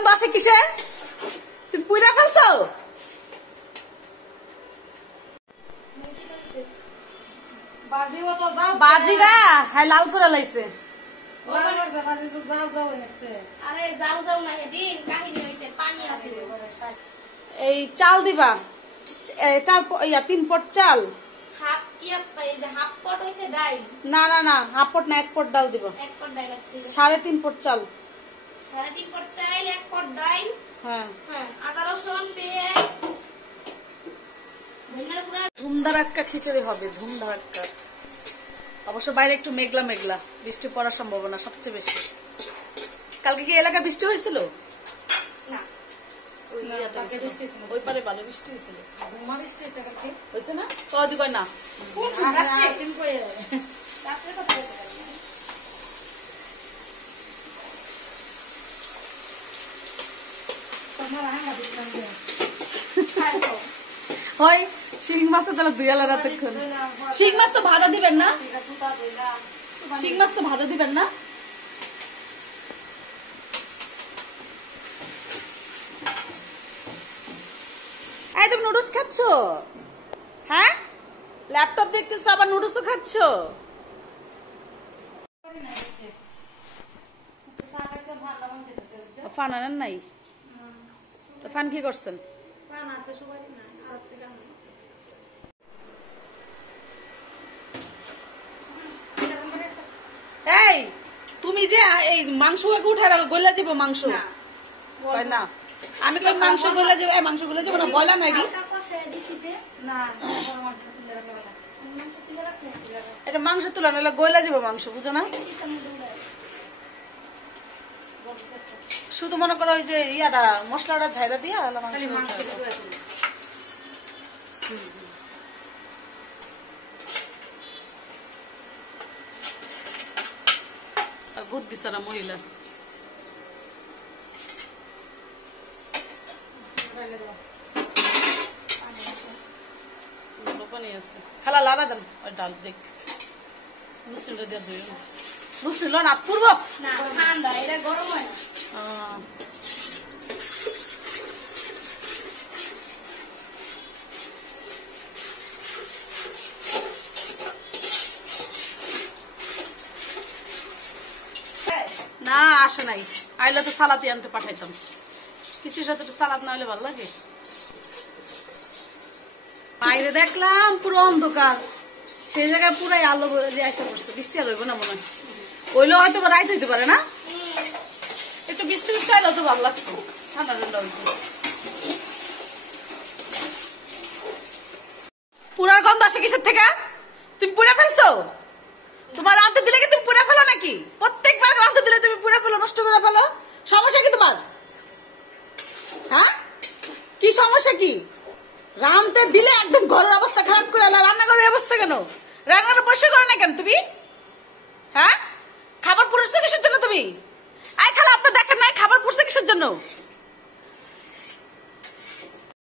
গন্ধ আসে কিসের? তুমি পুইরা ফেলছো? বাজিরা হ্যাঁ লাল করে লাইছে। এই চাল দিবা, 3 পট চাল। না না না, হাফ পট না, 1 পট ডাল দিব। 3.5 পট চাল। 3.5 পট চাল, 1 পট ডাল। হ্যাঁ আদা রসুন পেঁয়াজ। ধুমধারাক্কা খিচুড়ি হবে, ধুমধারাক্কা। অবশ্য বাইরে একটু মেঘলা মেঘলা, বৃষ্টি পড়ার সম্ভাবনা সবচেয়ে বেশি। কালকে কি এলাকায় বৃষ্টি হয়েছিল? না, ওই পারে ভালো বৃষ্টি হয়েছিল। হয়েছে না? কদি কয় না হয় শিং মাছ তো তাহলে 2 আলা রাতক্ষণ। শিং মাছ তো ভাজা দিবেন না? শিং মাছ তো ভাজা দিবেন না? এই তুমি নুডলস খাচ্ছ? হ্যাঁ, ল্যাপটপ দেখতেছো আবার নুডলস তো খাচ্ছ? ফান আনেন নাই? ফান কি করছেন? এই তুমি যে এই মাংস উঠায় রাখো, গলা যাবো মাংস। না আমি কই মাংস গলা যাবো, মাংস গলা যাবো না, বলা নাকি? এটা মাংস তুলা নাহলে গলা যাবো মাংস, বুঝো না? শুধু মনে করো ওই যে ইয়াটা মশলাটা ঝাইরা দিয়া বুদ্ধি সারা মহিলা। খালা লাড়া দেন ওই ডাল দেখ মুসলিমটা দিয়ে দিই। মুসলিম না পূর্ব ঠান্ডা, এটা গরম হয় না। না আসে নাই, আইলে তো সালাতি আনতে পাঠাইতাম। কিছুর সাথে তো সালাদ না হলে ভালো লাগে। বাইরে দেখলাম পুরো অন্ধকার, সেই জায়গায় পুরাই আলো যে আসা পড়ছে। বৃষ্টি আর হইব না মনে হয়, হইলেও হয়তো রাইত হইতে পারে না। একটু বৃষ্টি বৃষ্টি হইলেও তো ভালো লাগতো, ঠান্ডা ঠান্ডা হইতো। পুরার গন্ধ আসে কিসের থেকে? তুমি পুড়ে ফেলছো? তোমার রাঁধতে দিলে কি তুমি পুড়ে ফেলো নাকি? প্রত্যেকবার রাঁধতে দিলে তুমি পুড়ে ফেলো, নষ্ট করে ফেলো। সমস্যা কি তোমার? হ্যাঁ, কি সমস্যা কি? রাঁধতে দিলে একদম ঘরের অবস্থা খারাপ করে, রান্নাঘরের অবস্থা কেন? রান্নাটা পরিষ্কার করে না কেন তুমি? হ্যাঁ, খাবার পুড়ছে কিসের জন্য তুমি? আই খালা, আপনার দেখেন নাই খাবার পুড়ছে কিসের জন্য?